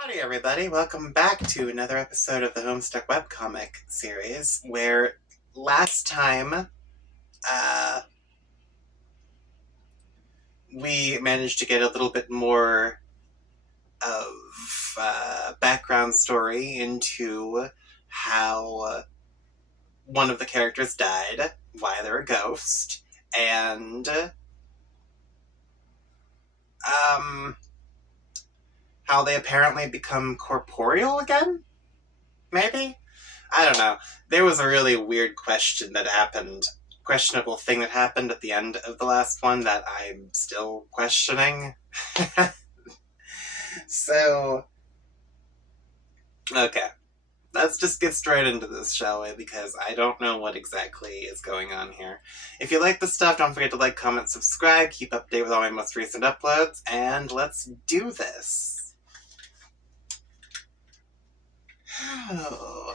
Howdy everybody, welcome back to another episode of the Homestuck webcomic series, where last time, we managed to get a little bit more of background story into how one of the characters died, why they're a ghost, and how they apparently become corporeal again? Maybe? I don't know. There was a really weird questionable thing that happened at the end of the last one that I'm still questioning. So, okay. Let's just get straight into this, shall we? Because I don't know what exactly is going on here. If you like the stuff, don't forget to like, comment, subscribe, keep up to date with all my most recent uploads, and let's do this. Oh.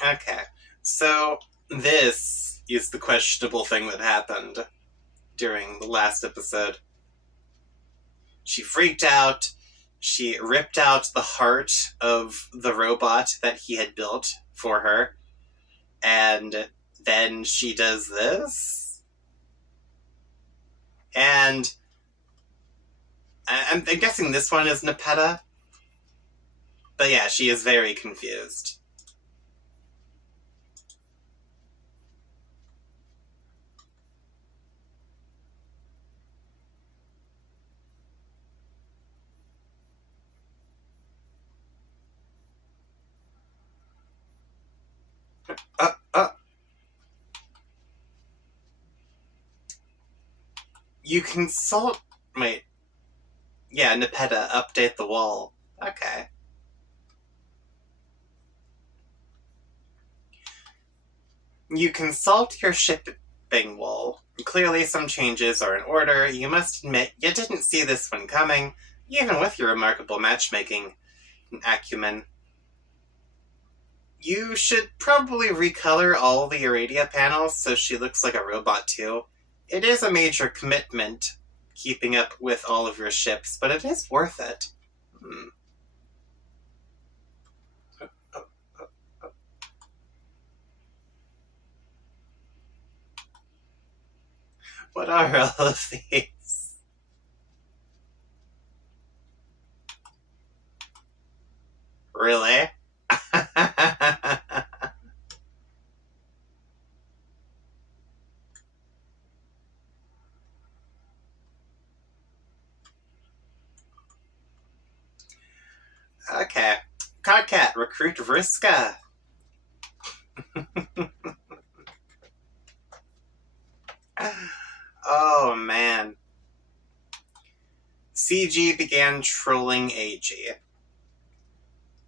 Okay, so this is the questionable thing that happened during the last episode. She freaked out. She ripped out the heart of the robot that he had built for her. And then she does this. And I'm guessing this one is Nepeta. But yeah, she is very confused. You consult... Wait. Yeah, Nepeta, update the wall. Okay. You consult your shipping wall. Clearly some changes are in order. You must admit you didn't see this one coming, even with your remarkable matchmaking acumen. You should probably recolor all the Iridia panels so she looks like a robot too. It is a major commitment, keeping up with all of your ships, but it is worth it. What are all of these? Really? Okay. Codcat, recruit Vriska. Oh, man. CG began trolling AG.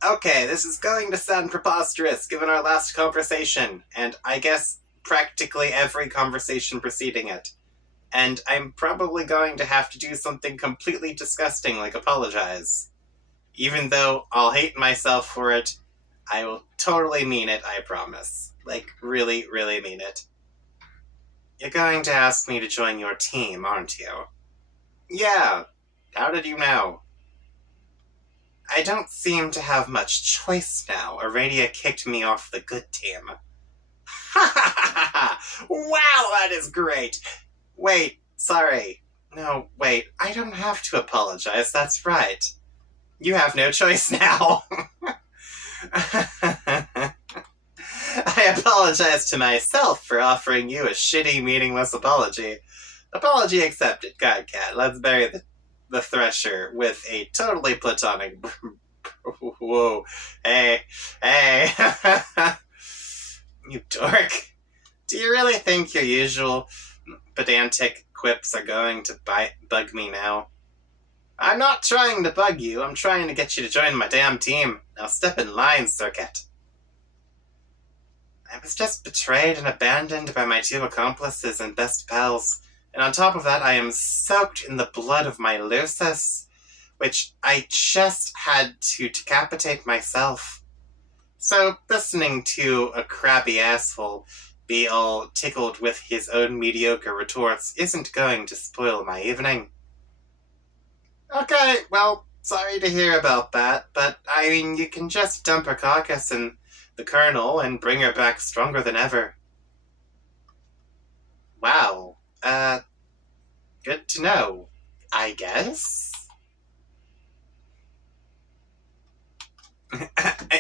Okay, this is going to sound preposterous given our last conversation, and I guess practically every conversation preceding it. And I'm probably going to have to do something completely disgusting like apologize. Even though I'll hate myself for it, I will totally mean it, I promise. Like, really, really mean it. You're going to ask me to join your team, aren't you? Yeah. How did you know? I don't seem to have much choice now. Iridia kicked me off the good team. Ha ha ha ha! Wow, that is great! Wait, sorry. No, wait, I don't have to apologize, that's right. You have no choice now. I apologize to myself for offering you a shitty, meaningless apology. Apology accepted, Godcat. Let's bury the Thresher with a totally platonic... Whoa. Hey. You dork. Do you really think your usual pedantic quips are going to bug me now? I'm not trying to bug you. I'm trying to get you to join my damn team. Now step in line, Circuit. I was just betrayed and abandoned by my two accomplices and best pals. And on top of that, I am soaked in the blood of my Lucis, which I just had to decapitate myself. So, listening to a crabby asshole be all tickled with his own mediocre retorts isn't going to spoil my evening. Okay, well, sorry to hear about that, but I mean, you can just dump her carcass in the kernel and bring her back stronger than ever. Wow, good to know, I guess?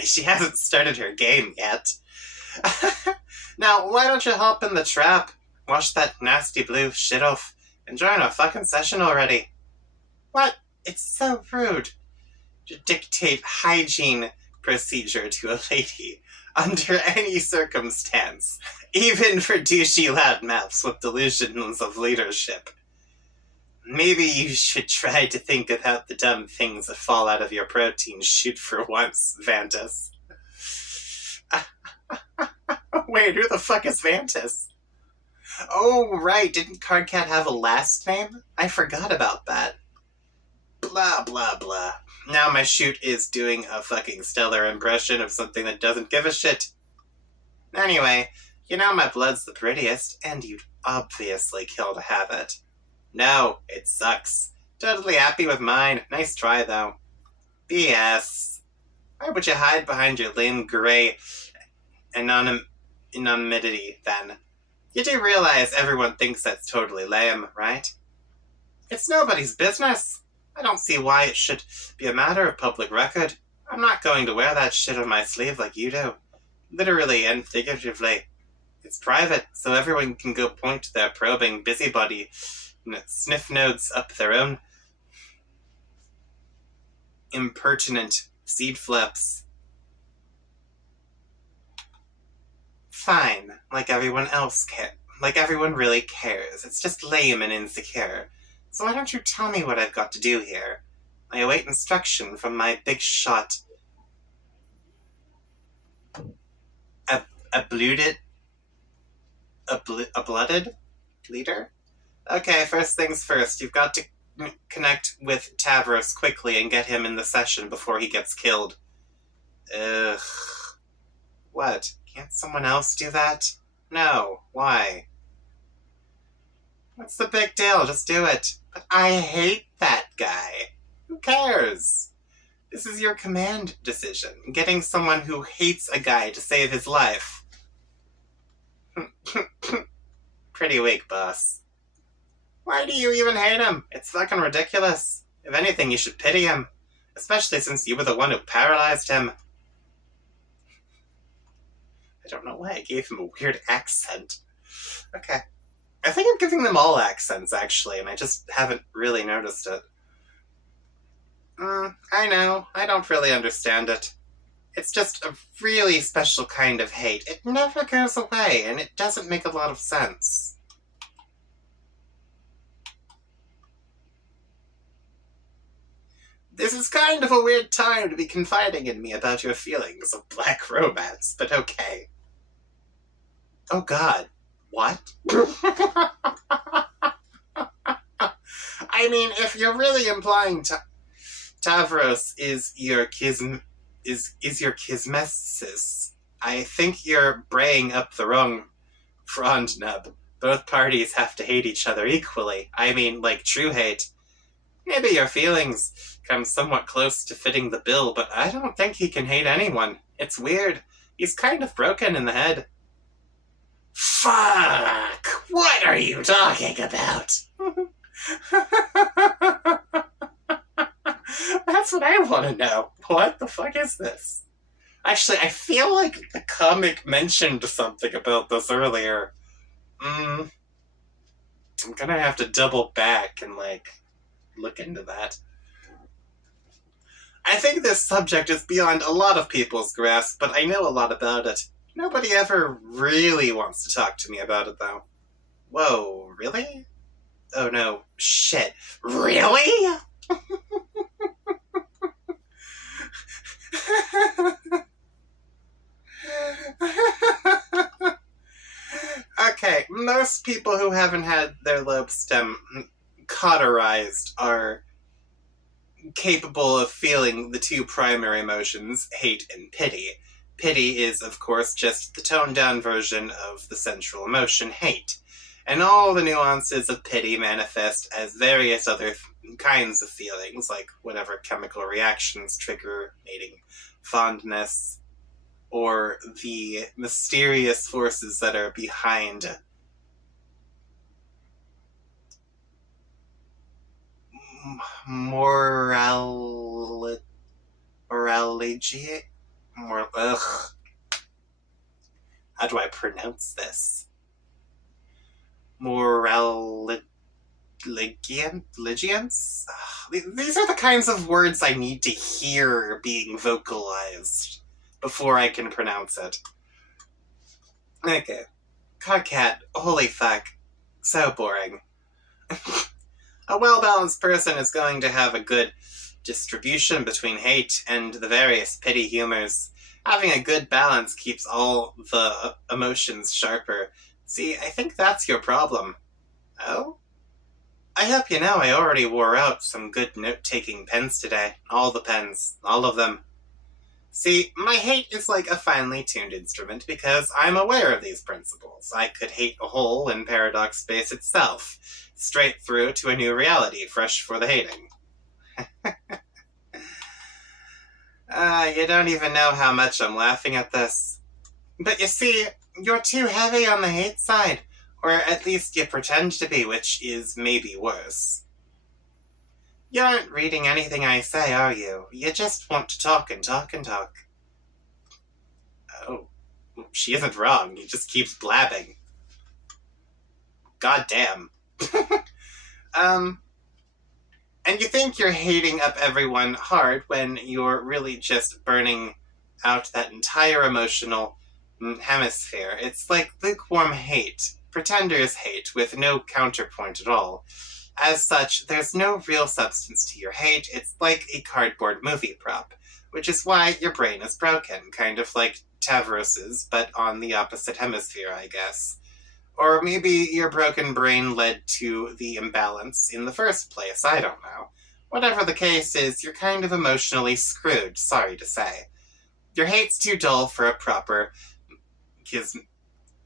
She hasn't started her game yet. Now, why don't you hop in the trap, wash that nasty blue shit off, and join our fucking session already? What? It's so rude to dictate hygiene procedure to a lady under any circumstance, even for douchey loudmouths with delusions of leadership. Maybe you should try to think about the dumb things that fall out of your protein chute for once, Vantus. Wait, who the fuck is Vantus? Oh, right, didn't Cardcat have a last name? I forgot about that. Blah, blah, blah. Now my chute is doing a fucking stellar impression of something that doesn't give a shit. Anyway, you know my blood's the prettiest, and you'd obviously kill to have it. No, it sucks. Totally happy with mine. Nice try, though. BS. Why would you hide behind your lame gray anonymity, then? You do realize everyone thinks that's totally lame, right? It's nobody's business. I don't see why it should be a matter of public record. I'm not going to wear that shit on my sleeve like you do. Literally and figuratively. It's private, so everyone can go point to their probing busybody sniff nodes up their own impertinent seed flips. Fine, like everyone else like everyone really cares. It's just lame and insecure. So why don't you tell me what I've got to do here? I await instruction from my big shot a blooded leader? Okay, first things first, you've got to connect with Tavros quickly and get him in the session before he gets killed. Ugh. What? Can't someone else do that? No. Why? What's the big deal? Just do it. But I hate that guy. Who cares? This is your command decision. Getting someone who hates a guy to save his life. Pretty weak, boss. Why do you even hate him? It's fucking ridiculous. If anything, you should pity him. Especially since you were the one who paralyzed him. I don't know why I gave him a weird accent. Okay. I think I'm giving them all accents, actually, and I just haven't really noticed it. I know. I don't really understand it. It's just a really special kind of hate. It never goes away, and it doesn't make a lot of sense. This is kind of a weird time to be confiding in me about your feelings of black romance, but okay. Oh god. What? I mean, if you're really implying Tavros is your kismesis, I think you're braying up the wrong frond nub. Both parties have to hate each other equally. I mean, like true hate. Maybe your feelings come somewhat close to fitting the bill, but I don't think he can hate anyone. It's weird. He's kind of broken in the head. Fuck! What are you talking about? That's what I want to know. What the fuck is this? Actually, I feel like the comic mentioned something about this earlier. I'm gonna have to double back and, look into that. I think this subject is beyond a lot of people's grasp, but I know a lot about it. Nobody ever really wants to talk to me about it, though. Whoa, really? Oh no, shit. Really? Okay, most people who haven't had their lobe stem cauterized are capable of feeling the two primary emotions, hate and pity. Pity is, of course, just the toned-down version of the central emotion, hate. And all the nuances of pity manifest as various other kinds of feelings, like whatever chemical reactions trigger mating fondness, or the mysterious forces that are behind morality. Ugh. How do I pronounce this? Moraligians? These are the kinds of words I need to hear being vocalized before I can pronounce it. Okay. Carcat, holy fuck. So boring. A well-balanced person is going to have a good distribution between hate and the various pity humors. Having a good balance keeps all the emotions sharper. See, I think that's your problem. Oh? I hope you know I already wore out some good note-taking pens today. All the pens. All of them. See, my hate is like a finely tuned instrument because I'm aware of these principles. I could hate a hole in paradox space itself, straight through to a new reality, fresh for the hating. You don't even know how much I'm laughing at this. But you see, you're too heavy on the hate side, or at least you pretend to be, which is maybe worse. You aren't reading anything I say, are you? You just want to talk and talk and talk. Oh, she isn't wrong. He just keeps blabbing. God damn. And you think you're hating up everyone hard when you're really just burning out that entire emotional hemisphere. It's like lukewarm hate, pretender's hate with no counterpoint at all. As such, there's no real substance to your hate. It's like a cardboard movie prop, which is why your brain is broken, kind of like Tavros's, but on the opposite hemisphere, I guess. Or maybe your broken brain led to the imbalance in the first place, I don't know. Whatever the case is, you're kind of emotionally screwed, sorry to say. Your hate's too dull for a proper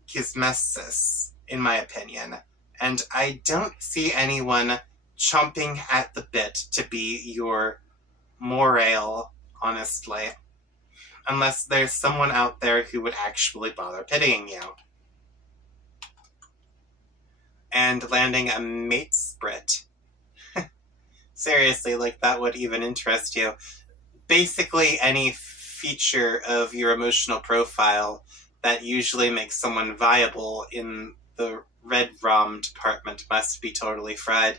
chismesis, in my opinion. And I don't see anyone chomping at the bit to be your morale, honestly. Unless there's someone out there who would actually bother pitying you. And landing a mate sprit. Seriously, like that would even interest you. Basically, any feature of your emotional profile that usually makes someone viable in the red ROM department must be totally fried.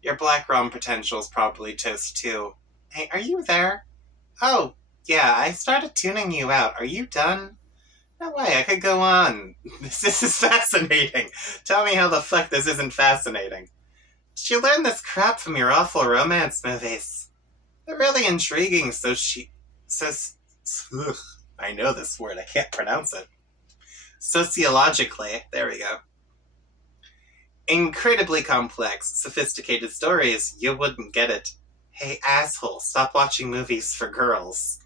Your black ROM potential is probably toast too. Hey, are you there? Oh, yeah, I started tuning you out. Are you done? No way, I could go on. This is fascinating. Tell me how the fuck this isn't fascinating. Did you learn this crap from your awful romance movies? They're really intriguing, I know this word, I can't pronounce it. Sociologically, there we go. Incredibly complex, sophisticated stories, you wouldn't get it. Hey, asshole, stop watching movies for girls.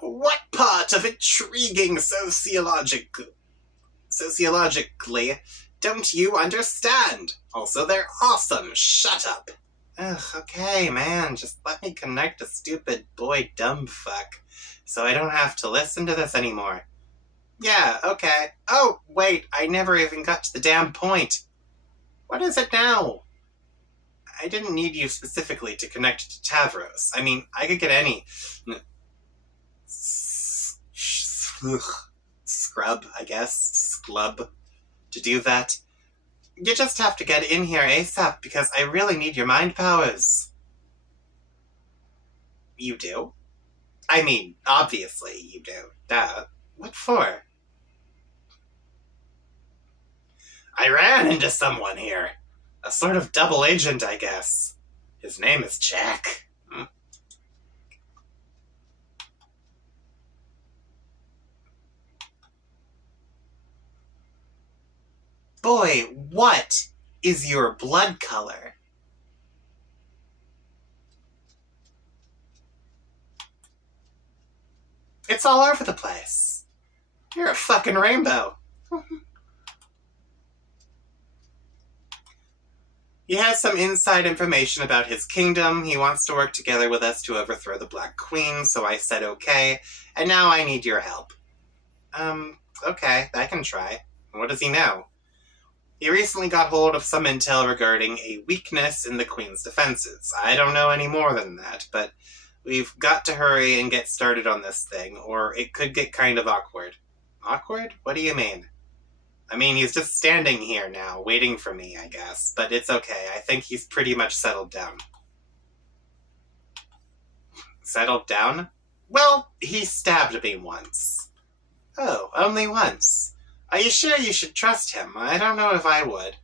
What part of intriguing sociologically don't you understand? Also, they're awesome. Shut up. Ugh, okay, man, just let me connect a stupid boy dumb fuck, so I don't have to listen to this anymore. Yeah, okay. Oh, wait, I never even got to the damn point. What is it now? I didn't need you specifically to connect to Tavros. I mean, I could get any scrub, I guess, sclub, to do that. You just have to get in here ASAP because I really need your mind powers. You do? I mean, obviously you do. Duh. What for? I ran into someone here. A sort of double agent, I guess. His name is Jack. Boy, what is your blood color? It's all over the place. You're a fucking rainbow. He has some inside information about his kingdom. He wants to work together with us to overthrow the Black Queen, so I said okay, and now I need your help. Okay, I can try. What does he know? He recently got hold of some intel regarding a weakness in the Queen's defenses. I don't know any more than that, but we've got to hurry and get started on this thing, or it could get kind of awkward. Awkward? What do you mean? I mean, he's just standing here now, waiting for me, I guess. But it's okay. I think he's pretty much settled down. Settled down? Well, he stabbed me once. Oh, only once. Are you sure you should trust him? I don't know if I would.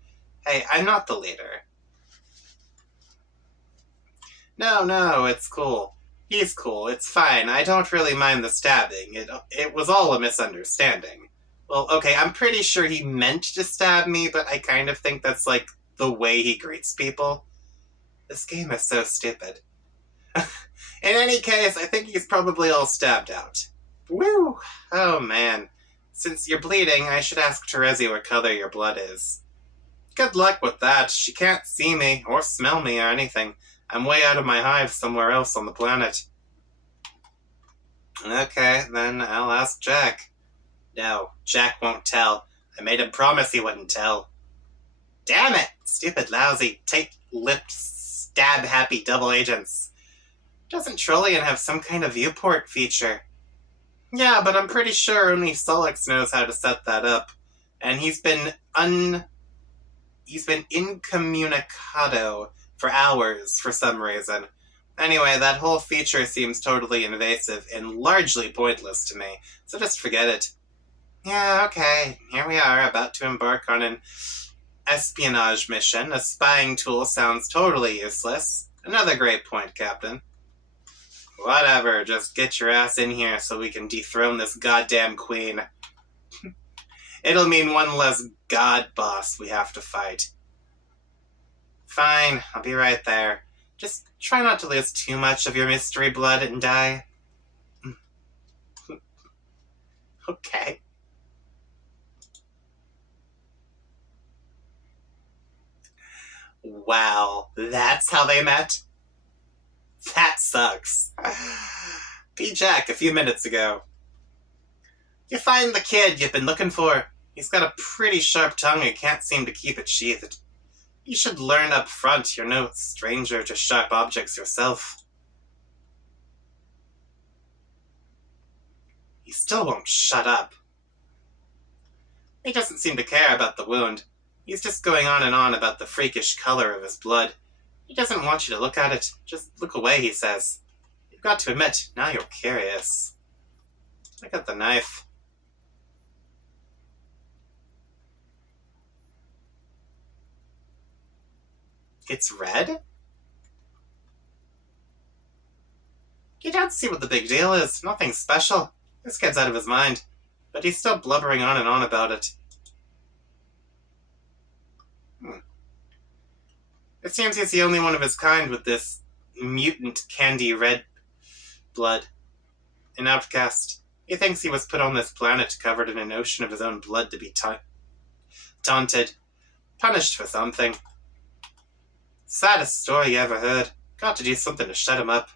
Hey, I'm not the leader. No, it's cool. He's cool. It's fine. I don't really mind the stabbing. It was all a misunderstanding. Well, okay, I'm pretty sure he meant to stab me, but I kind of think that's like the way he greets people. This game is so stupid. In any case, I think he's probably all stabbed out. Woo! Oh man. Since you're bleeding, I should ask Terezi what color your blood is. Good luck with that. She can't see me, or smell me, or anything. I'm way out of my hive somewhere else on the planet. Okay, then I'll ask Jack. No, Jack won't tell. I made him promise he wouldn't tell. Damn it! Stupid, lousy, tight-lipped, stab-happy double agents. Doesn't Trollian have some kind of viewport feature? Yeah, but I'm pretty sure only Solix knows how to set that up. And he's been incommunicado for hours for some reason. Anyway, that whole feature seems totally invasive and largely pointless to me, so just forget it. Yeah, okay, here we are, about to embark on an espionage mission. A spying tool sounds totally useless. Another great point, Captain. Whatever, just get your ass in here so we can dethrone this goddamn queen. It'll mean one less god boss we have to fight. Fine, I'll be right there. Just try not to lose too much of your mystery blood and die. Okay. Wow, that's how they met? That sucks. P. Jack, a few minutes ago. You find the kid you've been looking for. He's got a pretty sharp tongue and can't seem to keep it sheathed. You should learn up front you're no stranger to sharp objects yourself. He still won't shut up. He doesn't seem to care about the wound. He's just going on and on about the freakish color of his blood. He doesn't want you to look at it. Just look away, he says. You've got to admit, now you're curious. Look at the knife. It's red? You don't see what the big deal is. Nothing special. This kid's out of his mind. But he's still blubbering on and on about it. It seems he's the only one of his kind with this mutant candy red blood. An outcast. He thinks he was put on this planet covered in an ocean of his own blood to be taunted. Punished for something. Saddest story you ever heard. Got to do something to shut him up.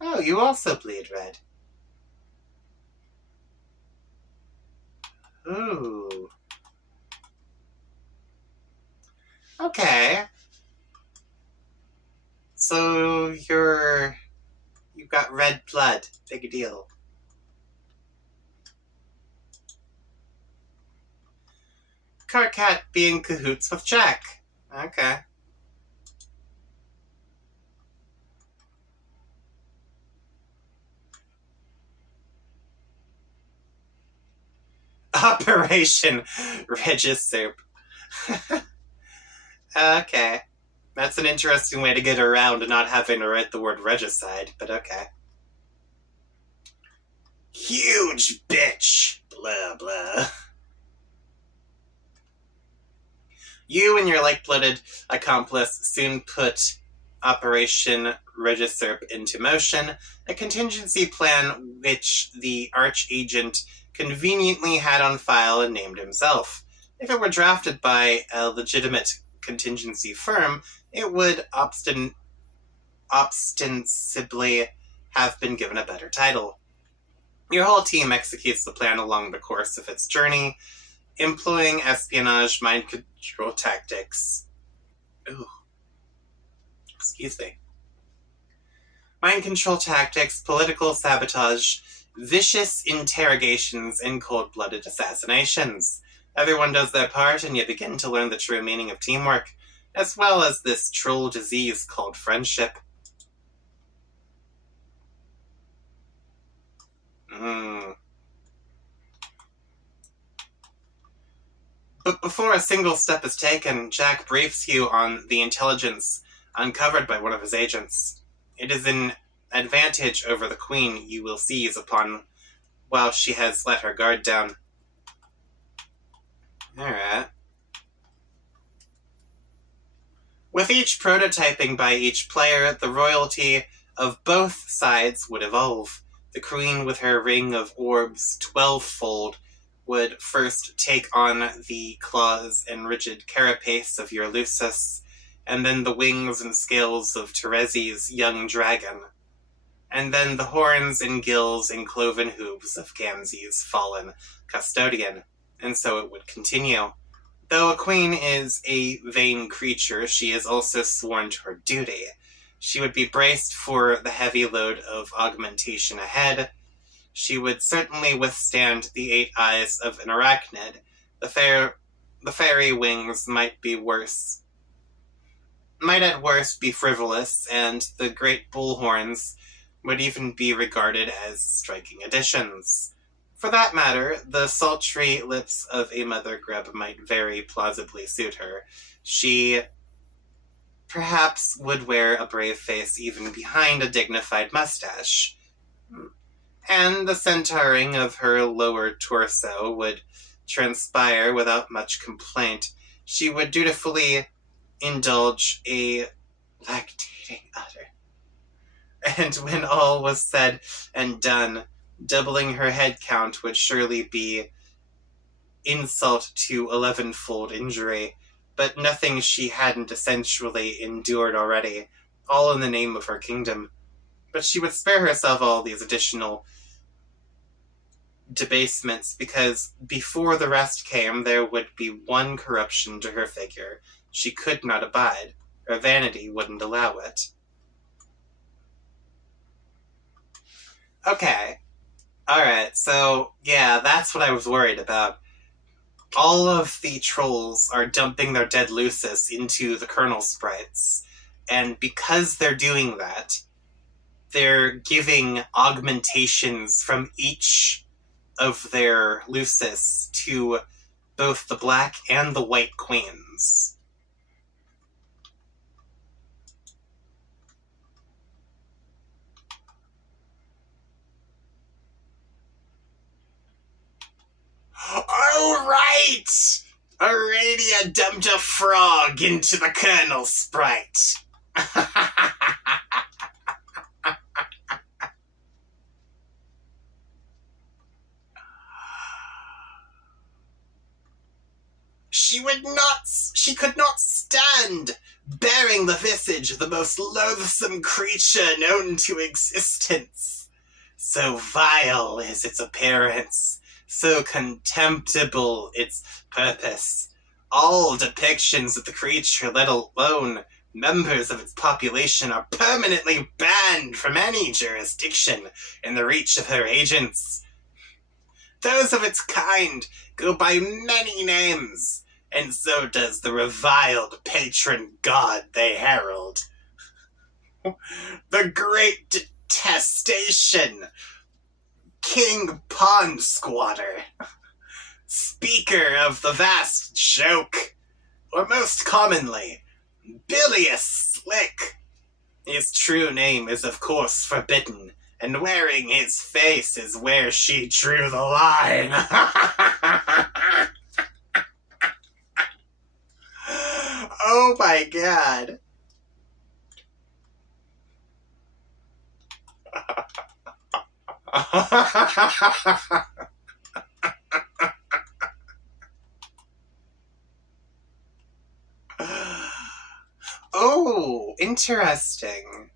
Oh, you also bleed red. Ooh. Okay. So you've got red blood. Big deal. Carcat being cahoots with Jack. Okay. Operation Regis Soup. Okay. That's an interesting way to get around not having to write the word regicide, but okay. Huge bitch! Blah, blah. You and your like-blooded accomplice soon put Operation Regisurp into motion, a contingency plan which the arch-agent conveniently had on file and named himself. If it were drafted by a legitimate contingency firm, it would ostensibly have been given a better title. Your whole team executes the plan along the course of its journey, employing espionage, mind control tactics. Mind control tactics, political sabotage, vicious interrogations, and cold-blooded assassinations. Everyone does their part, and you begin to learn the true meaning of teamwork, as well as this troll disease called friendship. But before a single step is taken, Jack briefs you on the intelligence uncovered by one of his agents. It is an advantage over the Queen you will seize upon while she has let her guard down. Alright. With each prototyping by each player, the royalty of both sides would evolve. The Queen, with her ring of orbs 12-fold, would first take on the claws and rigid carapace of your Lucis, and then the wings and scales of Terezi's young dragon, and then the horns and gills and cloven hooves of Gamzee's fallen custodian, and so it would continue. Though a queen is a vain creature, she is also sworn to her duty. She would be braced for the heavy load of augmentation ahead. She would certainly withstand the 8 eyes of an arachnid. The fairy wings might at worst be frivolous, and the great bullhorns would even be regarded as striking additions. For that matter, the sultry lips of a mother grub might very plausibly suit her. She perhaps would wear a brave face even behind a dignified mustache. And the centauring of her lower torso would transpire without much complaint. She would dutifully indulge a lactating udder. And when all was said and done, doubling her head count would surely be insult to 11-fold injury, but nothing she hadn't essentially endured already, all in the name of her kingdom. But she would spare herself all these additional debasements, because before the rest came, there would be one corruption to her figure she could not abide. Her vanity wouldn't allow it. Okay. Alright, so, yeah, that's what I was worried about. All of the trolls are dumping their dead Lucis into the kernel sprites, and because they're doing that, they're giving augmentations from each of their Lucis to both the black and the white queens. Oh, right! Aradia dumped a frog into the kernel sprite. She could not stand bearing the visage of the most loathsome creature known to existence. So vile is its appearance, so contemptible its purpose. All depictions of the creature, let alone members of its population, are permanently banned from any jurisdiction in the reach of her agents. Those of its kind go by many names, and so does the reviled patron god they herald. The Great Detestation, King Pond Squatter, Speaker of the Vast Joke, or most commonly, Bilious Slick. His true name is of course forbidden, and wearing his face is where she drew the line. Oh my god. Oh, interesting.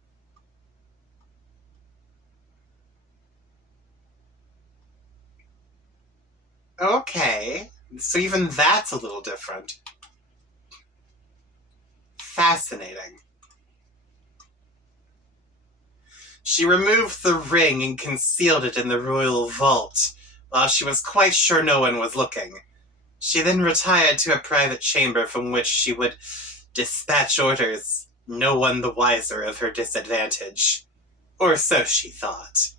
Okay. So even that's a little different. Fascinating. She removed the ring and concealed it in the royal vault, while she was quite sure no one was looking. She then retired to a private chamber from which she would dispatch orders, no one the wiser of her disadvantage. Or so she thought.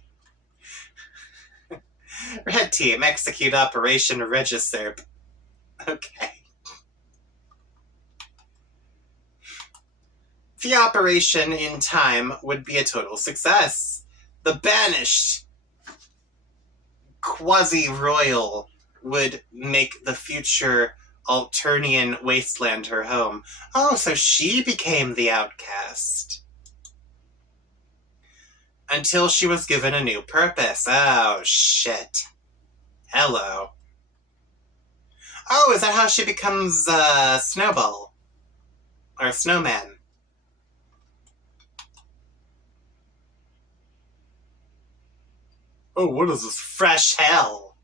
Red Team, execute Operation Regisurb. Okay. The operation, in time, would be a total success. The banished quasi-royal would make the future Alternian wasteland her home. Oh, so she became the outcast. Until she was given a new purpose. Oh, shit. Hello. Oh, is that how she becomes, Snowball? Or Snowman? Oh, what is this? Fresh hell.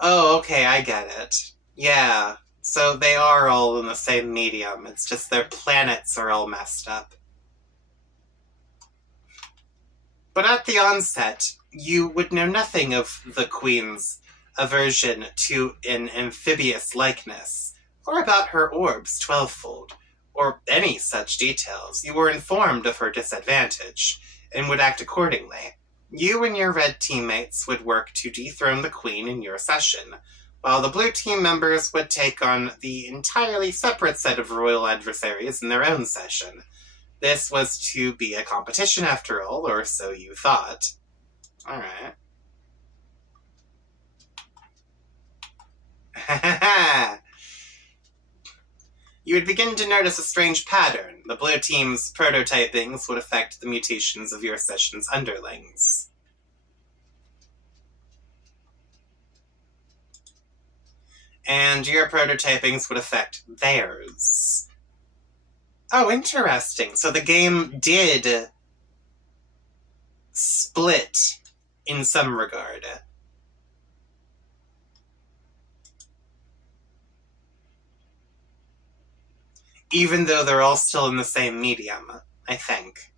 Oh, okay, I get it. Yeah, so they are all in the same medium. It's just their planets are all messed up. But at the onset, you would know nothing of the Queen's aversion to an amphibious likeness, or about her orbs 12-fold, or any such details. You were informed of her disadvantage, and would act accordingly. You and your red teammates would work to dethrone the Queen in your session, while the blue team members would take on the entirely separate set of royal adversaries in their own session. This was to be a competition after all, or so you thought. Alright. You would begin to notice a strange pattern. The blue team's prototypings would affect the mutations of your session's underlings. And your prototypings would affect theirs. Oh, interesting. So the game did split in some regard. Even though they're all still in the same medium, I think.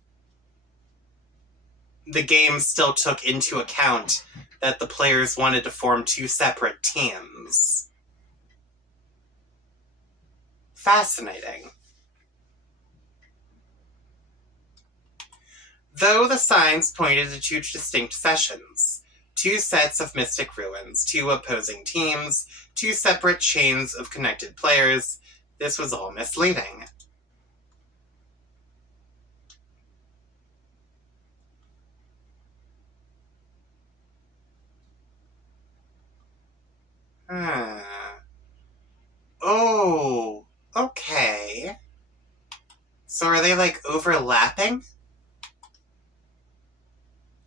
The game still took into account that the players wanted to form two separate teams. Fascinating. Though the signs pointed to two distinct sessions, two sets of mystic ruins, two opposing teams, two separate chains of connected players, this was all misleading. Oh, okay. So are they, like, overlapping?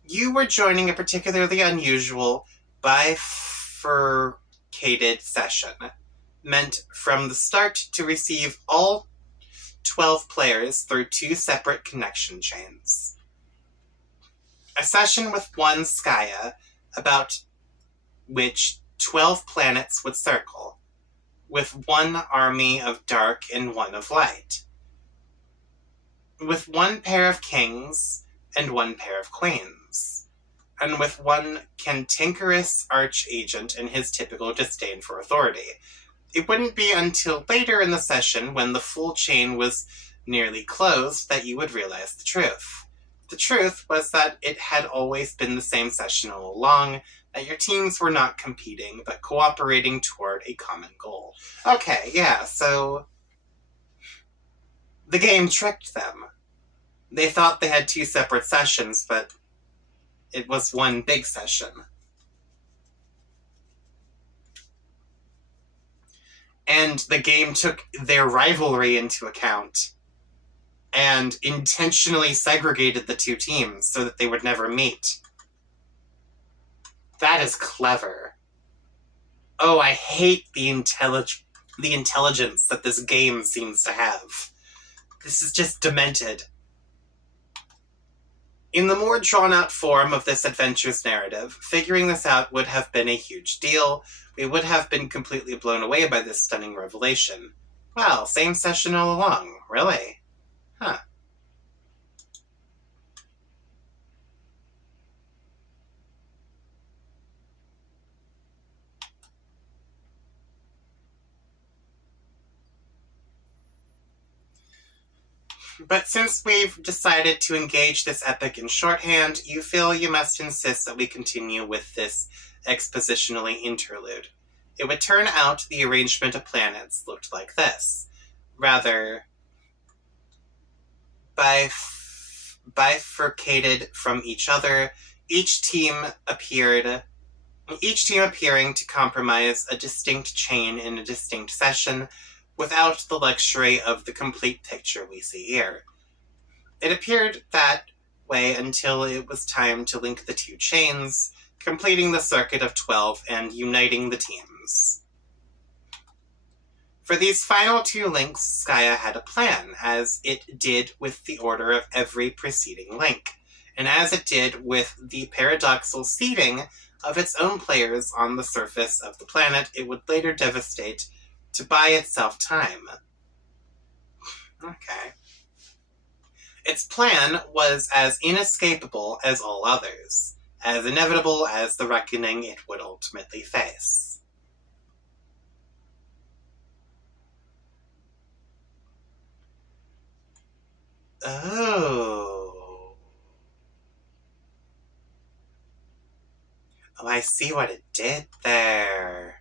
You were joining a particularly unusual, bifurcated session, meant from the start to receive all 12 players through two separate connection chains. A session with one Skya, about which 12 planets would circle, with one army of dark and one of light, with one pair of kings and one pair of queens, and with one cantankerous archagent and his typical disdain for authority. It wouldn't be until later in the session, when the full chain was nearly closed, that you would realize the truth. The truth was that it had always been the same session all along, that your teams were not competing, but cooperating toward a common goal. Okay, yeah, so the game tricked them. They thought they had two separate sessions, but it was one big session. And the game took their rivalry into account and intentionally segregated the two teams so that they would never meet. That is clever. Oh, I hate the intelligence that this game seems to have. This is just demented. In the more drawn-out form of this adventure's narrative, figuring this out would have been a huge deal. We would have been completely blown away by this stunning revelation. Wow, same session all along. Really? Huh. But since we've decided to engage this epic in shorthand, you feel you must insist that we continue with this expositionally interlude. It would turn out the arrangement of planets looked like this. Rather bifurcated from each other, each team appearing to compromise a distinct chain in a distinct session, without the luxury of the complete picture we see here. It appeared that way until it was time to link the two chains, completing the circuit of 12 and uniting the teams. For these final two links, Skya had a plan, as it did with the order of every preceding link, and as it did with the paradoxical seeding of its own players on the surface of the planet it would later devastate to buy itself time. Okay. Its plan was as inescapable as all others, as inevitable as the reckoning it would ultimately face. Oh. Oh, I see what it did there.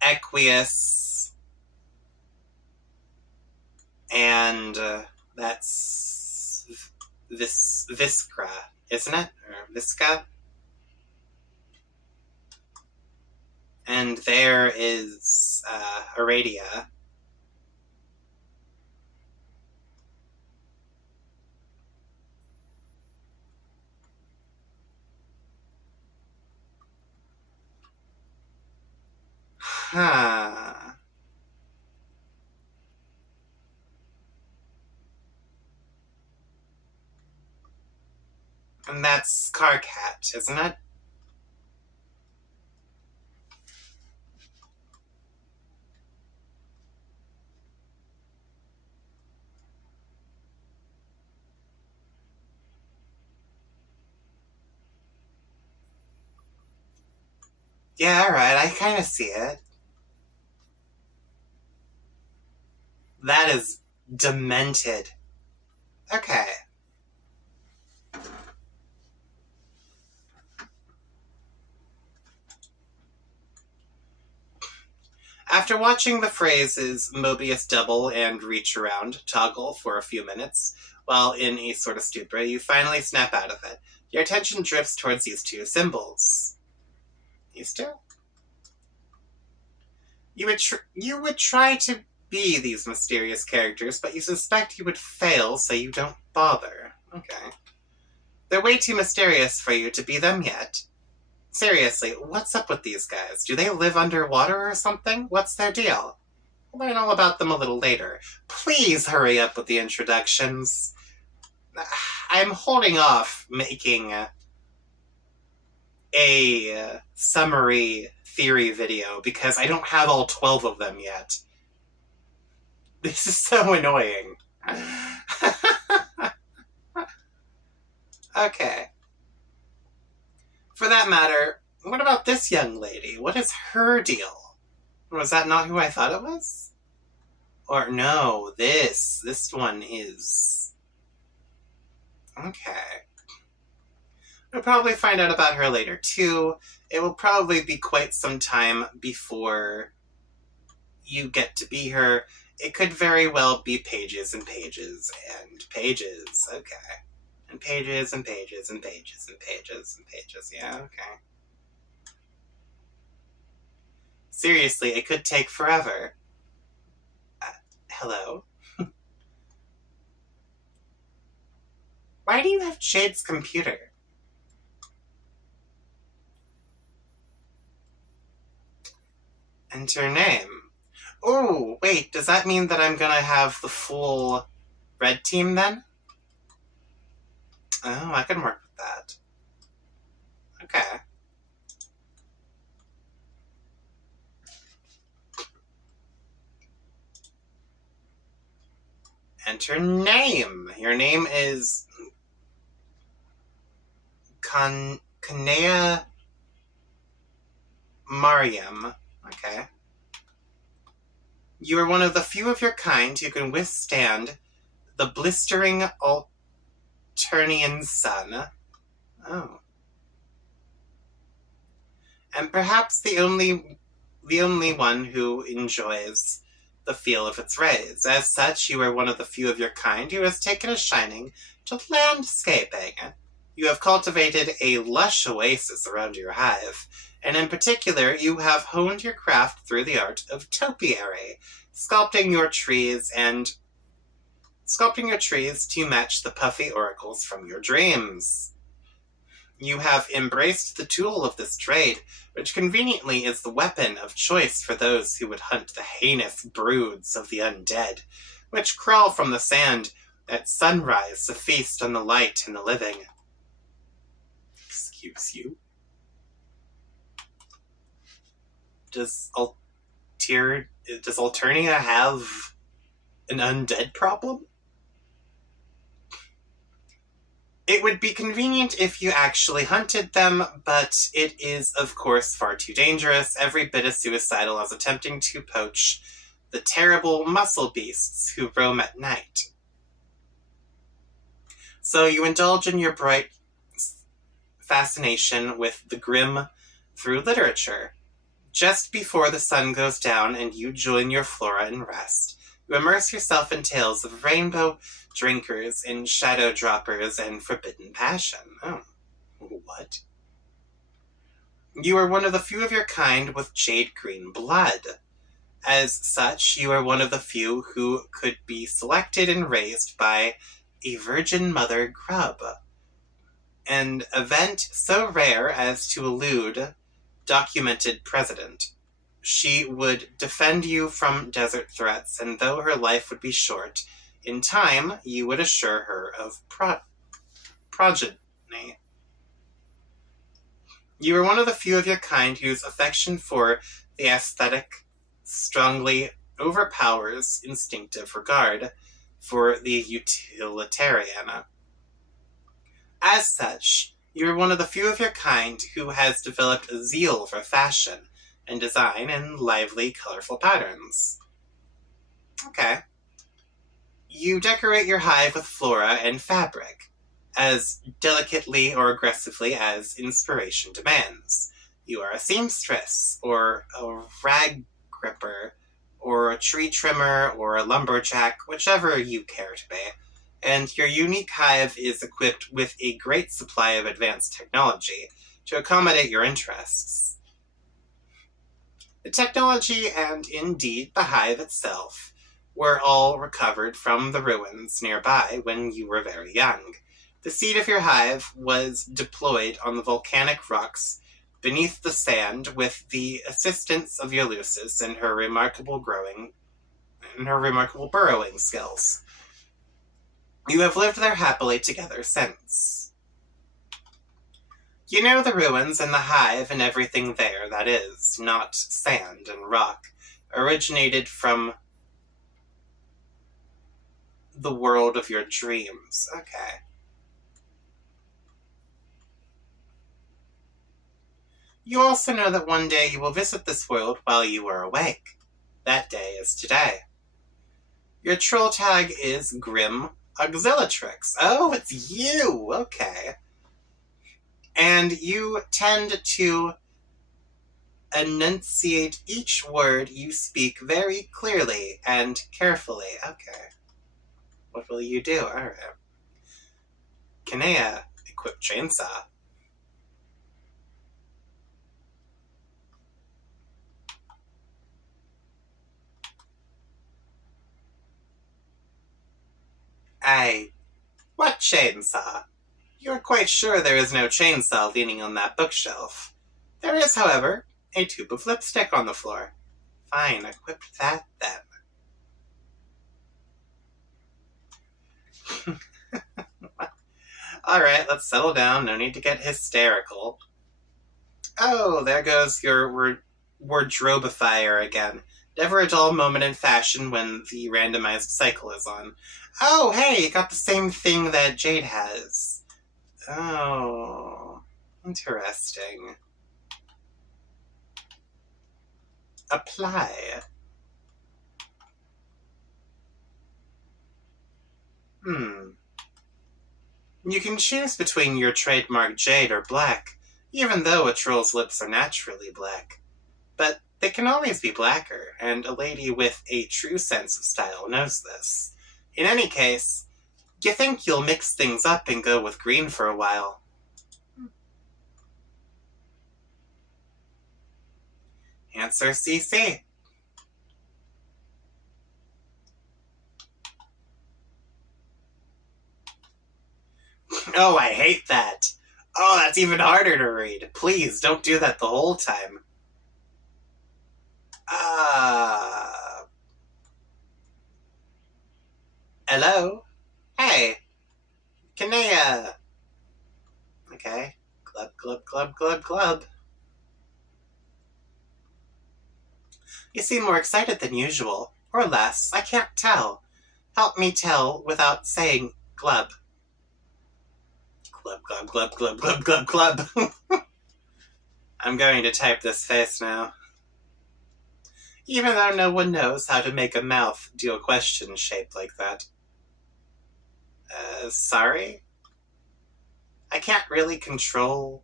Equius, and that's Viscra, isn't it? Or Visca? And there is Aradia. Huh. And that's Carcat, isn't it? Yeah, alright, I kind of see it. That is demented. Okay. After watching the phrases Mobius double and reach around toggle for a few minutes, while in a sort of stupor, you finally snap out of it. Your attention drifts towards these two symbols. These two? You would try to be these mysterious characters, but you suspect you would fail, so you don't bother. Okay. They're way too mysterious for you to be them yet. Seriously, what's up with these guys? Do they live underwater or something? What's their deal? We'll learn all about them a little later. Please hurry up with the introductions. I'm holding off making a summary theory video because I don't have all 12 of them yet. This is so annoying. Okay. For that matter, what about this young lady? What is her deal? Was that not who I thought it was? Or no, this one is... Okay. We'll probably find out about her later, too. It will probably be quite some time before you get to be her. It could very well be pages and pages and pages. Okay. And pages and pages and pages and pages and pages. Yeah, okay. Seriously, it could take forever. Hello? Why do you have Jade's computer? Enter name. Oh, wait, does that mean that I'm gonna have the full red team then? Oh, I can work with that. Okay. Enter name. Your name is Kanea Mariam. Okay. You are one of the few of your kind who can withstand the blistering Alternian sun. Oh. And perhaps the only one who enjoys the feel of its rays. As such, you are one of the few of your kind who has taken a shining to landscaping. You have cultivated a lush oasis around your hive, and in particular, you have honed your craft through the art of topiary, sculpting your trees to match the puffy oracles from your dreams. You have embraced the tool of this trade, which conveniently is the weapon of choice for those who would hunt the heinous broods of the undead, which crawl from the sand at sunrise to feast on the light and the living. Excuse you? Does Alternia have an undead problem? It would be convenient if you actually hunted them, but it is, of course, far too dangerous, every bit as suicidal as attempting to poach the terrible muscle beasts who roam at night. So you indulge in your bright fascination with the grim through literature. Just before the sun goes down and you join your flora in rest, you immerse yourself in tales of rainbow drinkers and shadow droppers and forbidden passion. Oh, what? You are one of the few of your kind with jade green blood. As such, you are one of the few who could be selected and raised by a virgin mother grub, an event so rare as to elude documented precedent. She would defend you from desert threats, and though her life would be short, in time you would assure her of progeny. You are one of the few of your kind whose affection for the aesthetic strongly overpowers instinctive regard for the utilitarian. As such, you are one of the few of your kind who has developed a zeal for fashion and design in lively, colorful patterns. Okay. You decorate your hive with flora and fabric, as delicately or aggressively as inspiration demands. You are a seamstress, or a rag gripper, or a tree trimmer, or a lumberjack, whichever you care to be. And your unique hive is equipped with a great supply of advanced technology to accommodate your interests. The technology, and indeed the hive itself, were all recovered from the ruins nearby when you were very young. The seed of your hive was deployed on the volcanic rocks beneath the sand with the assistance of Ulysses and her remarkable burrowing skills. You have lived there happily together since. You know the ruins and the hive and everything there, that is, not sand and rock, originated from the world of your dreams. Okay. You also know that one day you will visit this world while you are awake. That day is today. Your troll tag is Grim Auxiliatrix. Oh, it's you! Okay. And you tend to enunciate each word you speak very clearly and carefully. Okay. What will you do? Alright. Kanea, equip chainsaw. What chainsaw? You're quite sure there is no chainsaw leaning on that bookshelf. There is, however, a tube of lipstick on the floor. Fine, equip that then. Alright, let's settle down. No need to get hysterical. Oh, there goes your wardrobifier again. Never a dull moment in fashion when the randomized cycle is on. Oh, hey, you got the same thing that Jade has. Oh, interesting. Apply. You can choose between your trademark Jade or black, even though a troll's lips are naturally black. But they can always be blacker, and a lady with a true sense of style knows this. In any case, you think you'll mix things up and go with green for a while. Answer CC. Oh, I hate that. Oh, that's even harder to read. Please, don't do that the whole time. Hello? Hey. Can I, Okay. Glub. You seem more excited than usual. Or less. I can't tell. Help me tell without saying glub. Glub. I'm going to type this face now. Even though no one knows how to make a mouth do a question shaped like that. Sorry? I can't really control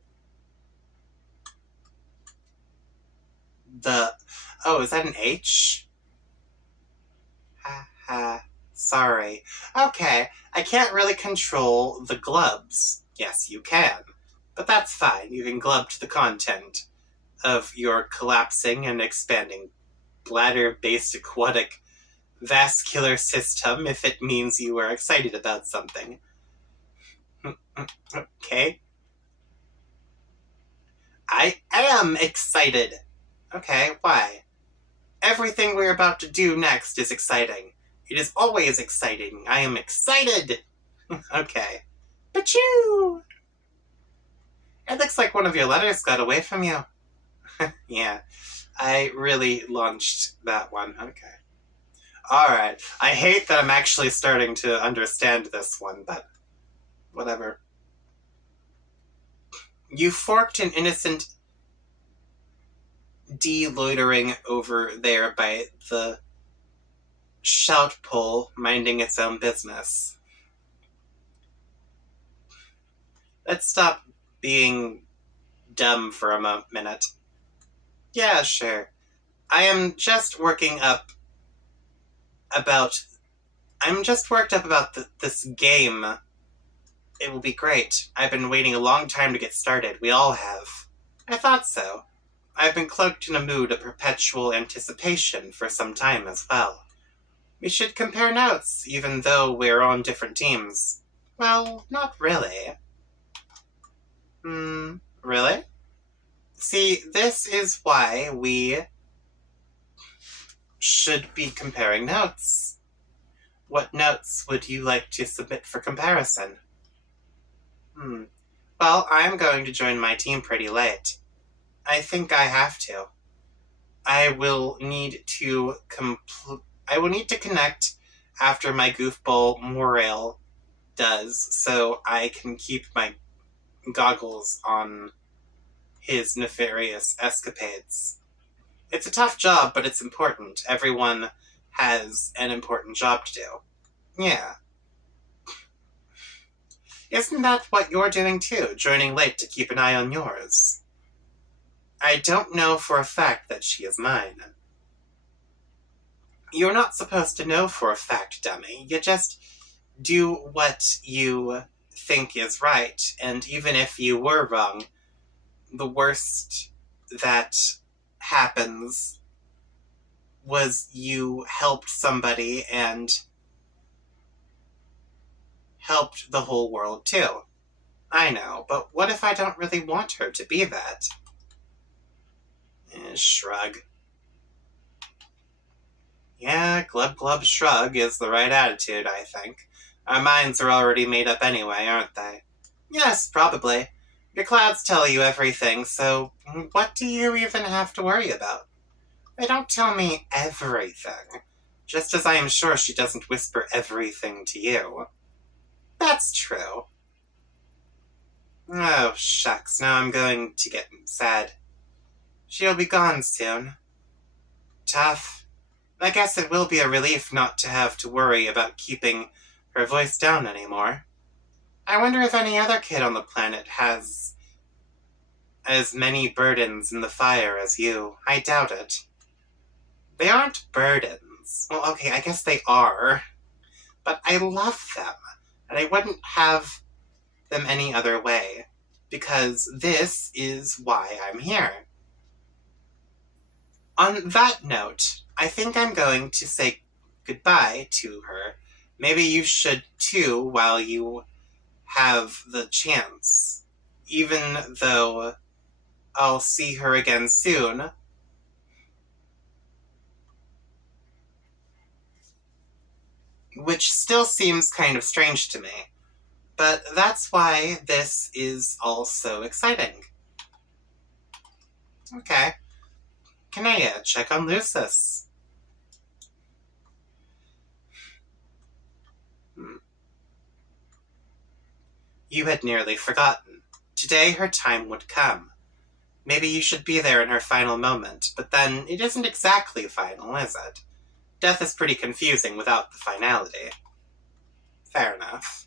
the... Oh, is that an H? Sorry. Okay, I can't really control the glubs. Yes, you can. But that's fine. You can glub to the content of your collapsing and expanding bladder-based aquatic vascular system if it means you are excited about something. Okay. I am excited. Okay, why? Everything we're about to do next is exciting. It is always exciting. I am excited. Okay. Pachoo! It looks like one of your letters got away from you. Yeah, I really launched that one. Okay. Alright. I hate that I'm actually starting to understand this one, but whatever. You forked an innocent D loitering over there by the shout pole, minding its own business. Let's stop being dumb for a minute. Yeah, sure. I am just working up about... I'm just worked up about this game. It will be great. I've been waiting a long time to get started. We all have. I thought so. I've been cloaked in a mood of perpetual anticipation for some time as well. We should compare notes, even though we're on different teams. Well, not really. Really? See, this is why we should be comparing notes. What notes would you like to submit for comparison? Well, I'm going to join my team pretty late. I think I have to. I will need to connect after my goofball Morale does, so I can keep my goggles on his nefarious escapades. It's a tough job, but it's important. Everyone has an important job to do. Yeah. Isn't that what you're doing too, joining late to keep an eye on yours? I don't know for a fact that she is mine. You're not supposed to know for a fact, dummy. You just do what you think is right, and even if you were wrong, the worst that happens was you helped somebody and helped the whole world too. I know, but what if I don't really want her to be that? Shrug. Yeah, glub glub shrug is the right attitude, I think. Our minds are already made up anyway, aren't they? Yes, probably. Your clouds tell you everything, so what do you even have to worry about? They don't tell me everything. Just as I am sure she doesn't whisper everything to you. That's true. Oh, shucks, now I'm going to get sad. She'll be gone soon. Tough. I guess it will be a relief not to have to worry about keeping her voice down anymore. I wonder if any other kid on the planet has as many burdens in the fire as you. I doubt it. They aren't burdens. Well, okay, I guess they are. But I love them, and I wouldn't have them any other way, because this is why I'm here. On that note, I think I'm going to say goodbye to her. Maybe you should too while you have the chance. Even though I'll see her again soon. Which still seems kind of strange to me. But that's why this is all so exciting. Okay. Kanea, check on Lucis. You had nearly forgotten. Today her time would come. Maybe you should be there in her final moment, but then it isn't exactly final, is it? Death is pretty confusing without the finality. Fair enough.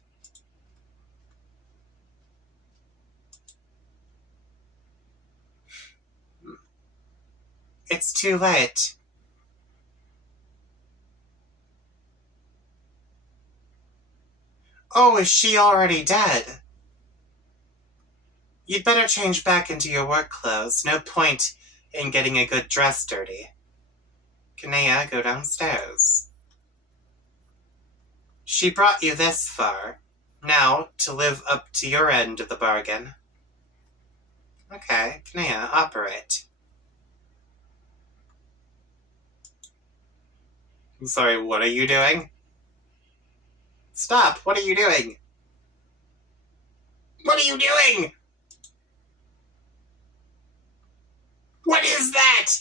It's too late. Oh, is she already dead? You'd better change back into your work clothes. No point in getting a good dress dirty. Kanea, go downstairs. She brought you this far. Now, to live up to your end of the bargain. Okay, Kanea, operate. I'm sorry, what are you doing? Stop, what are you doing? What are you doing? What is that?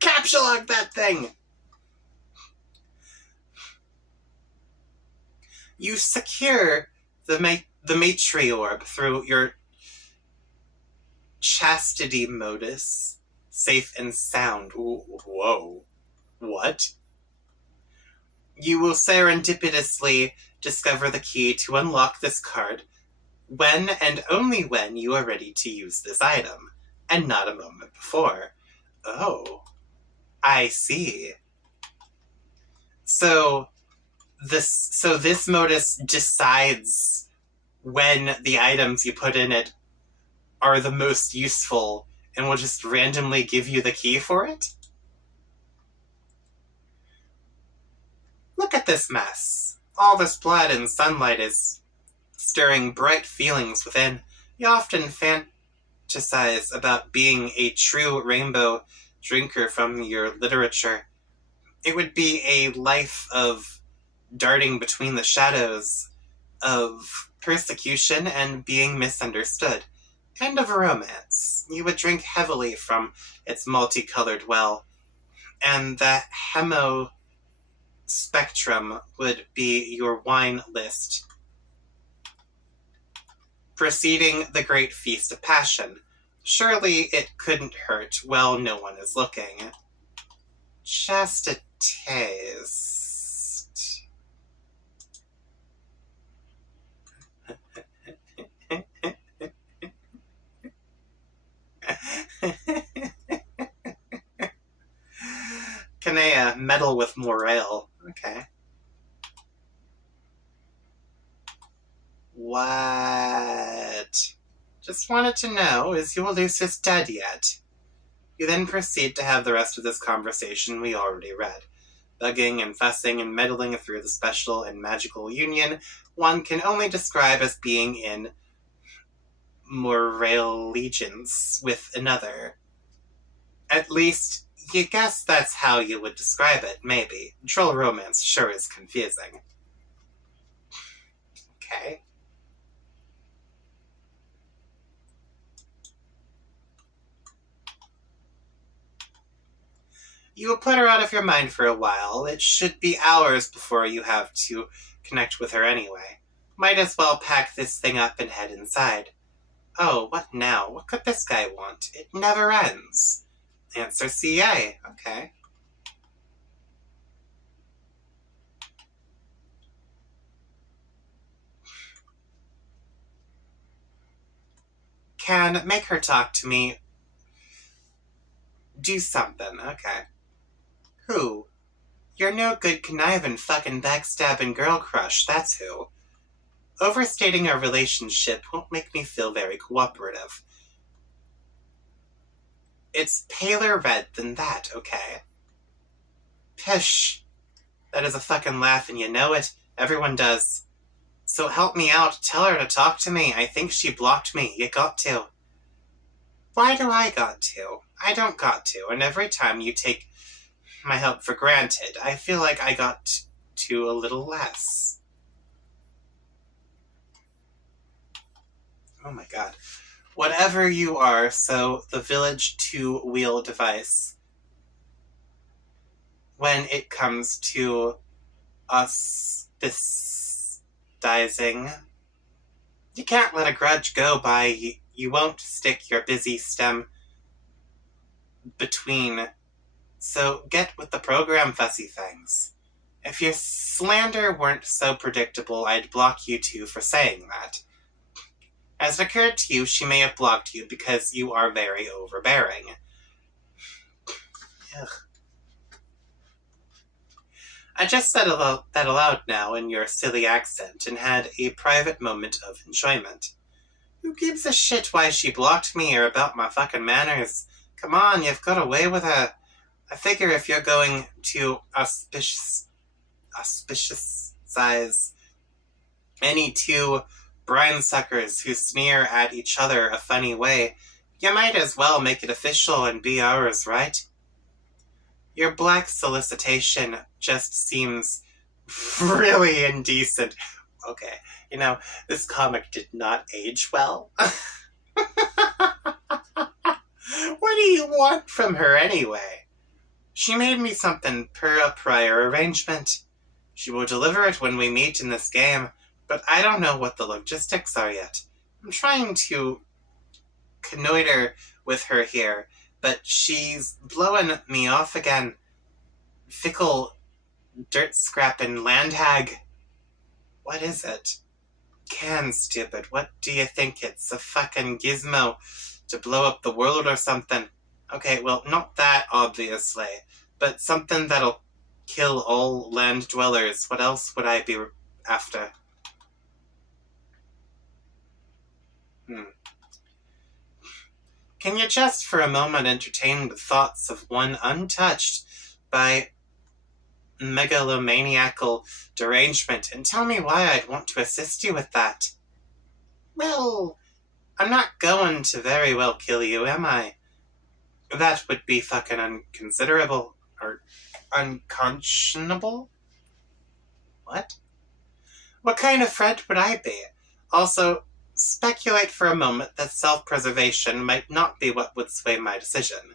Capsulog that thing! You secure the matri orb through your chastity modus. Safe and sound. Ooh, whoa. What? You will serendipitously discover the key to unlock this card when and only when you are ready to use this item, and not a moment before. Oh, I see. So this modus decides when the items you put in it are the most useful and will just randomly give you the key for it? Look at this mess. All this blood and sunlight is stirring bright feelings within. You often fantasize about being a true rainbow drinker from your literature. It would be a life of darting between the shadows, of persecution and being misunderstood, and of romance. You would drink heavily from its multicolored well, and the hemo spectrum would be your wine list, preceding the great feast of passion. Surely it couldn't hurt. Well, no one is looking. Just a taste. Kanea, meddle with morale. Okay. What? Just wanted to know, is Ulysses dead yet? You then proceed to have the rest of this conversation we already read, bugging and fussing and meddling through the special and magical union one can only describe as being in moral legions with another. At least, you guess that's how you would describe it, maybe. Troll romance sure is confusing. Okay. You will put her out of your mind for a while. It should be hours before you have to connect with her anyway. Might as well pack this thing up and head inside. Oh, what now? What could this guy want? It never ends. Answer CA. Okay. Can make her talk to me. Do something. Okay. Who? Your no good conniving fucking backstabbing girl crush, that's who. Overstating our relationship won't make me feel very cooperative. It's paler red than that, okay? Pish. That is a fucking laugh and you know it. Everyone does. So help me out. Tell her to talk to me. I think she blocked me. You got to. Why do I got to? I don't got to. And every time you take my help for granted, I feel like I got to a little less. Oh my god. Whatever you are, so the village two-wheel device, when it comes to auspicizing, you can't let a grudge go by. You won't stick your busy stem between. So get with the program, fussy things. If your slander weren't so predictable, I'd block you two for saying that. As it occurred to you, she may have blocked you because you are very overbearing. Ugh. I just said that aloud now in your silly accent and had a private moment of enjoyment. Who gives a shit why she blocked me or about my fucking manners? Come on, you've got away with her. I figure if you're going to auspicize any two brine suckers who sneer at each other a funny way, you might as well make it official and be ours, right? Your black solicitation just seems really indecent. Okay, this comic did not age well. What do you want from her anyway? She made me something per a prior arrangement. She will deliver it when we meet in this game, but I don't know what the logistics are yet. I'm trying to connoiter with her here, but she's blowing me off again. Fickle, dirt-scrapping land hag. What is it? Can, stupid. What do you think? It's a fucking gizmo to blow up the world or something. Okay, well, not that, obviously, but something that'll kill all land dwellers. What else would I be after? Can you just for a moment entertain the thoughts of one untouched by megalomaniacal derangement and tell me why I'd want to assist you with that? Well, I'm not going to very well kill you, am I? That would be fucking unconsiderable. Or unconscionable? What? What kind of friend would I be? Also, speculate for a moment that self-preservation might not be what would sway my decision.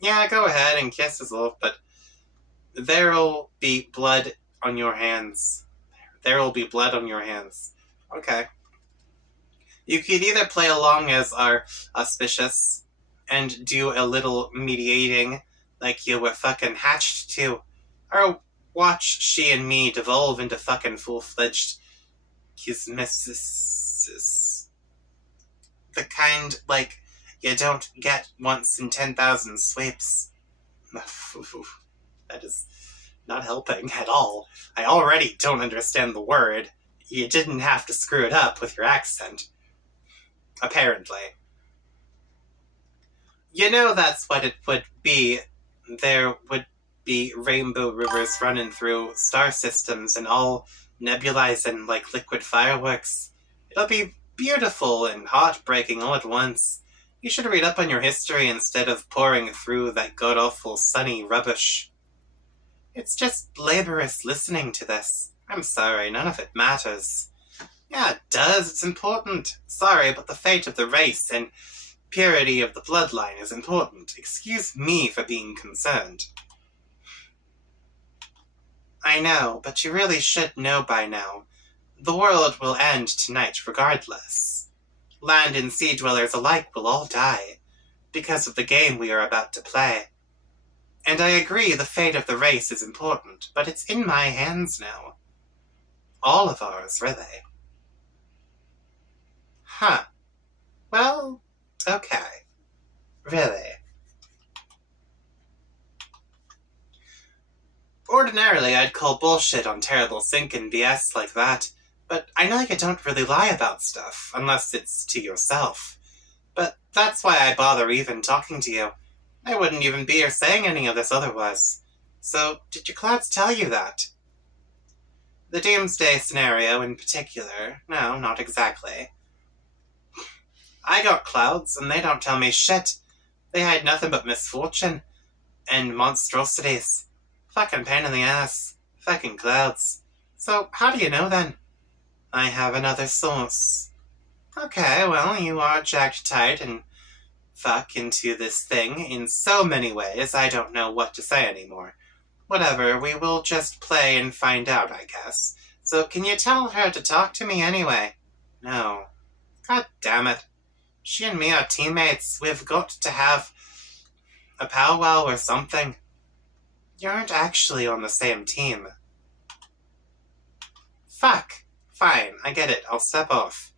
Yeah, go ahead and kiss his love, but there'll be blood on your hands. There'll be blood on your hands. Okay. You could either play along as our auspicious and do a little mediating like you were fucking hatched to, or watch she and me devolve into fucking full-fledged kismesis. The kind, like, you don't get once in 10,000 sweeps. That is not helping at all. I already don't understand the word. You didn't have to screw it up with your accent. Apparently. That's what it would be. There would be rainbow rivers running through star systems and all nebulizing like liquid fireworks. It'll be beautiful and heartbreaking all at once. You should read up on your history instead of pouring through that god-awful sunny rubbish. It's just laborious listening to this. I'm sorry, none of it matters. Yeah, it does, it's important. Sorry, but the fate of the race and purity of the bloodline is important. Excuse me for being concerned. I know, but you really should know by now. The world will end tonight regardless. Land and sea dwellers alike will all die, because of the game we are about to play. And I agree the fate of the race is important, but it's in my hands now. All of ours, really. Huh. Well, okay. Really. Ordinarily, I'd call bullshit on terrible sync and BS like that, but I know you don't really lie about stuff, unless it's to yourself. But that's why I bother even talking to you. I wouldn't even be here saying any of this otherwise. So, did your clouds tell you that? The doomsday scenario in particular? No, not exactly. I got clouds, and they don't tell me shit. They hide nothing but misfortune and monstrosities. Fucking pain in the ass. Fucking clouds. So, how do you know then? I have another source. Okay, well, you are jacked tight and fuck into this thing in so many ways I don't know what to say anymore. Whatever, we will just play and find out, I guess. So can you tell her to talk to me anyway? No. God damn it. She and me are teammates. We've got to have a powwow or something. You aren't actually on the same team. Fuck. Fine, I get it. I'll step off.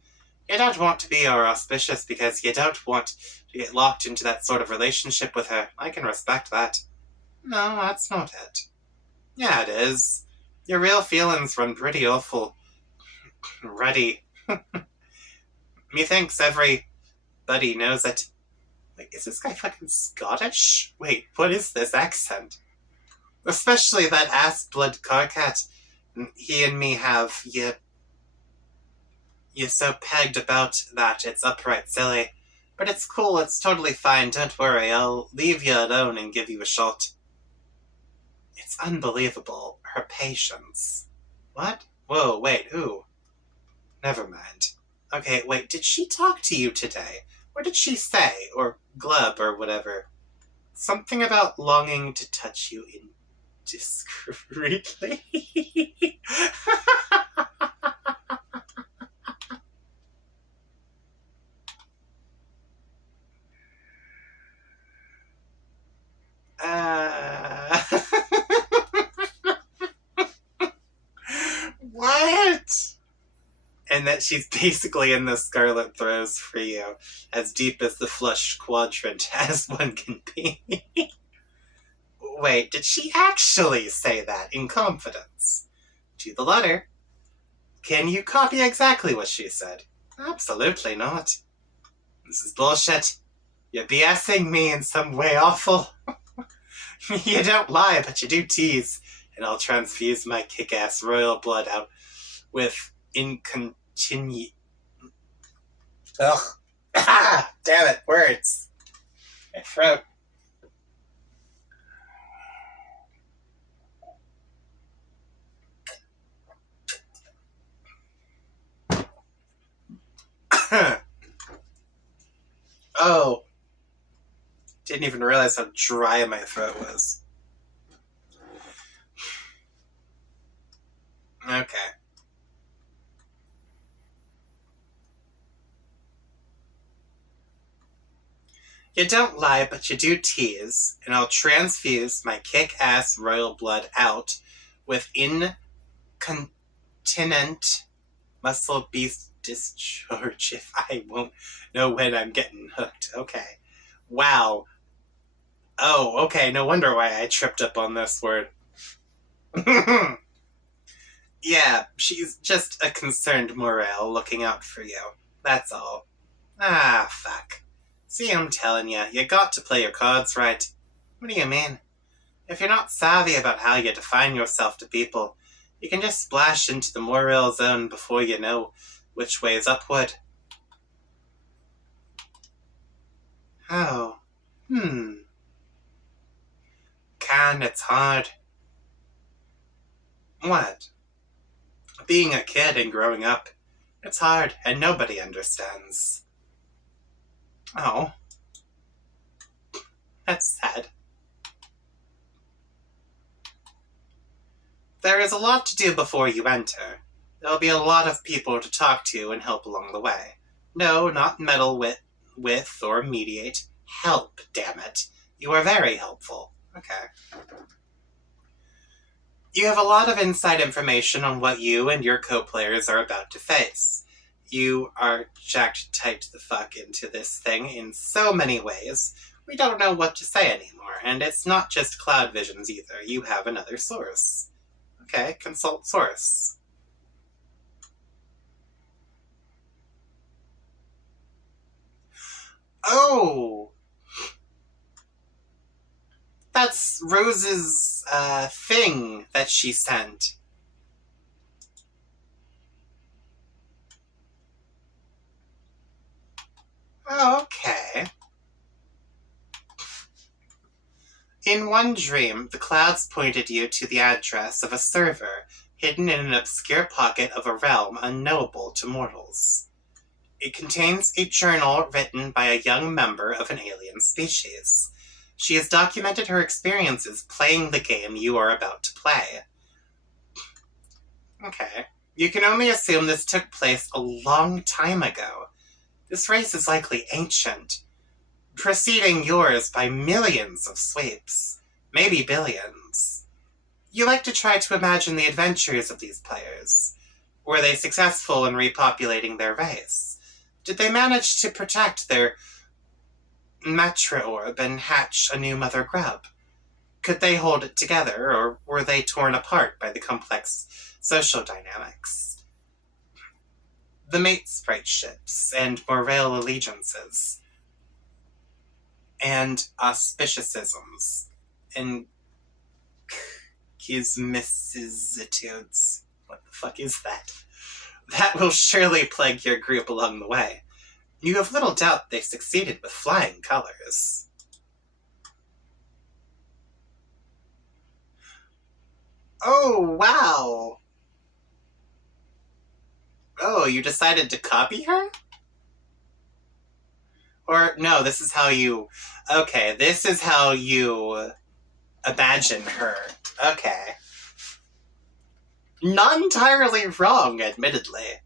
You don't want to be our auspicious because you don't want to get locked into that sort of relationship with her. I can respect that. No, that's not it. Yeah, it is. Your real feelings run pretty awful. Ready. Methinks everybody knows it. Wait, is this guy fucking Scottish? Wait, what is this accent? Especially that ass-blood carcat. He and me have, you're so pegged about that it's upright silly. But it's cool, it's totally fine, don't worry, I'll leave you alone and give you a shot. It's unbelievable, her patience. What? Whoa, wait, who? Never mind. Okay, wait, did she talk to you today? What did she say? Or glub, or whatever? Something about longing to touch you indiscreetly? What? And that she's basically in the Scarlet Throes for you, as deep as the flushed quadrant as one can be. Wait, did she actually say that in confidence? To the letter. Can you copy exactly what she said? Absolutely not. This is bullshit. You're BSing me in some way awful. You don't lie, but you do tease. And I'll transfuse my kick-ass royal blood out with Ugh. Ah! Damn it, words. My throat. Oh. Didn't even realize how dry my throat was. Okay. You don't lie, but you do tease, and I'll transfuse my kick-ass royal blood out with incontinent muscle beast discharge if I won't know when I'm getting hooked. Okay. Wow. Oh, okay, no wonder why I tripped up on this word. Yeah, she's just a concerned morale looking out for you. That's all. Ah, fuck. See, I'm telling you, you got to play your cards right. What do you mean? If you're not savvy about how you define yourself to people, You can just splash into the Morrill zone before you know which way is upward. Oh. It's hard. What? Being a kid and growing up. It's hard, and nobody understands. Oh. That's sad. There is a lot to do before you enter. There'll be a lot of people to talk to and help along the way. No, not meddle with or mediate. Help, damn it. You are very helpful. Okay. You have a lot of inside information on what you and your co-players are about to face. You are jacked tight the fuck into this thing in so many ways, we don't know what to say anymore, and it's not just Cloud Visions either. You have another source. Okay, consult source. Oh! That's Rose's, thing that she sent. Oh, okay. In one dream, the clouds pointed you to the address of a server hidden in an obscure pocket of a realm unknowable to mortals. It contains a journal written by a young member of an alien species. She has documented her experiences playing the game you are about to play. Okay. You can only assume this took place a long time ago. This race is likely ancient, preceding yours by millions of sweeps, maybe billions. You like to try to imagine the adventures of these players. Were they successful in repopulating their race? Did they manage to protect their Metra orb and hatch a new mother grub? Could they hold it together, or were they torn apart by the complex social dynamics? The mate spriteships and Morale allegiances, and auspicicisms, and schismicitudes. What the fuck is that? That will surely plague your group along the way. You have little doubt they succeeded with flying colors. Oh, wow! Oh, you decided to copy her? Or, no, this is how you... Okay, this is how you imagine her. Okay. Not entirely wrong, admittedly.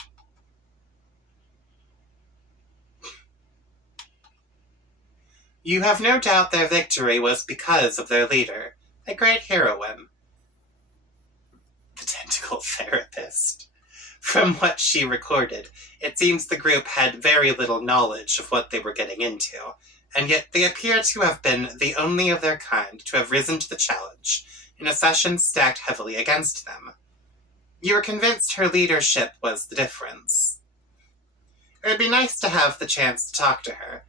You have no doubt their victory was because of their leader, a great heroine. The tentacle therapist. From what she recorded, it seems the group had very little knowledge of what they were getting into, and yet they appear to have been the only of their kind to have risen to the challenge, in a session stacked heavily against them. You were convinced her leadership was the difference. It would be nice to have the chance to talk to her.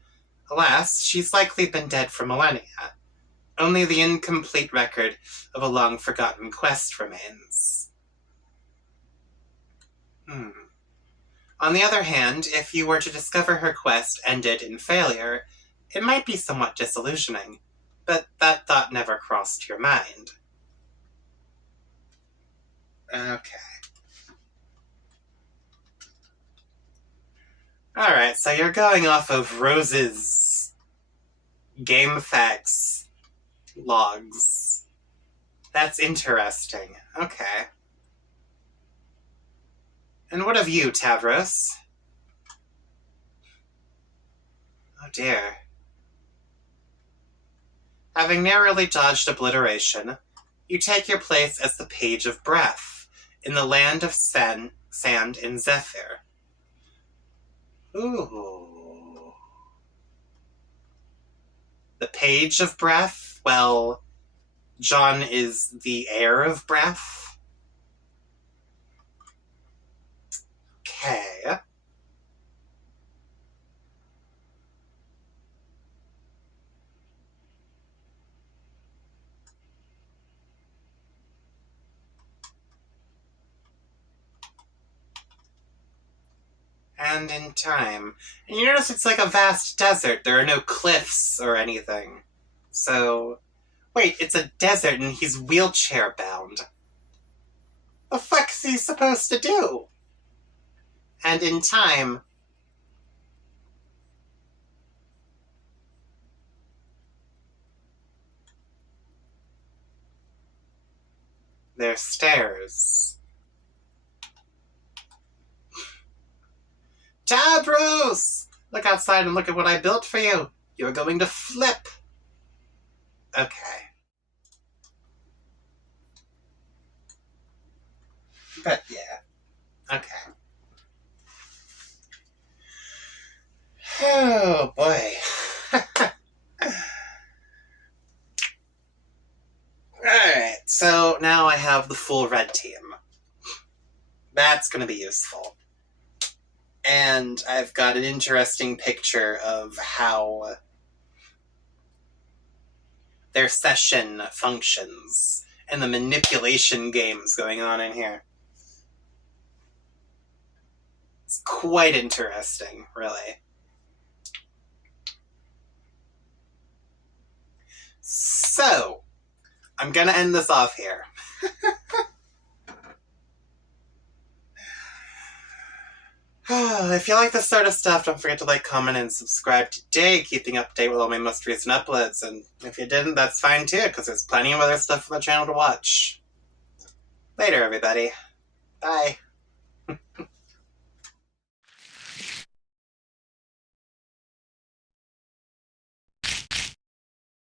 Alas, she's likely been dead for millennia. Only the incomplete record of a long-forgotten quest remains. On the other hand, if you were to discover her quest ended in failure, it might be somewhat disillusioning, but that thought never crossed your mind. Okay. Alright, so you're going off of Rose's game facts logs. That's interesting. Okay. And what of you, Tavros? Oh dear. Having narrowly dodged obliteration, you take your place as the Page of Breath in the land of sand in Zephyr. Ooh. The Page of Breath? Well, John is the heir of breath? Okay. and in time. And you notice it's like a vast desert. There are no cliffs or anything. So, wait, it's a desert and he's wheelchair bound. The fuck's he supposed to do? And in time, there's stairs. Tabros! Look outside and look at what I built for you. You're going to flip. Okay. But yeah. Okay. Oh boy. Alright, so now I have the full red team. That's gonna be useful. And I've got an interesting picture of how their session functions and the manipulation games going on in here. It's quite interesting, really. So, I'm gonna end this off here. If you like this sort of stuff, don't forget to like, comment, and subscribe today, keeping up to date with all my most recent uploads. And if you didn't, that's fine too, because there's plenty of other stuff on the channel to watch. Later, everybody. Bye.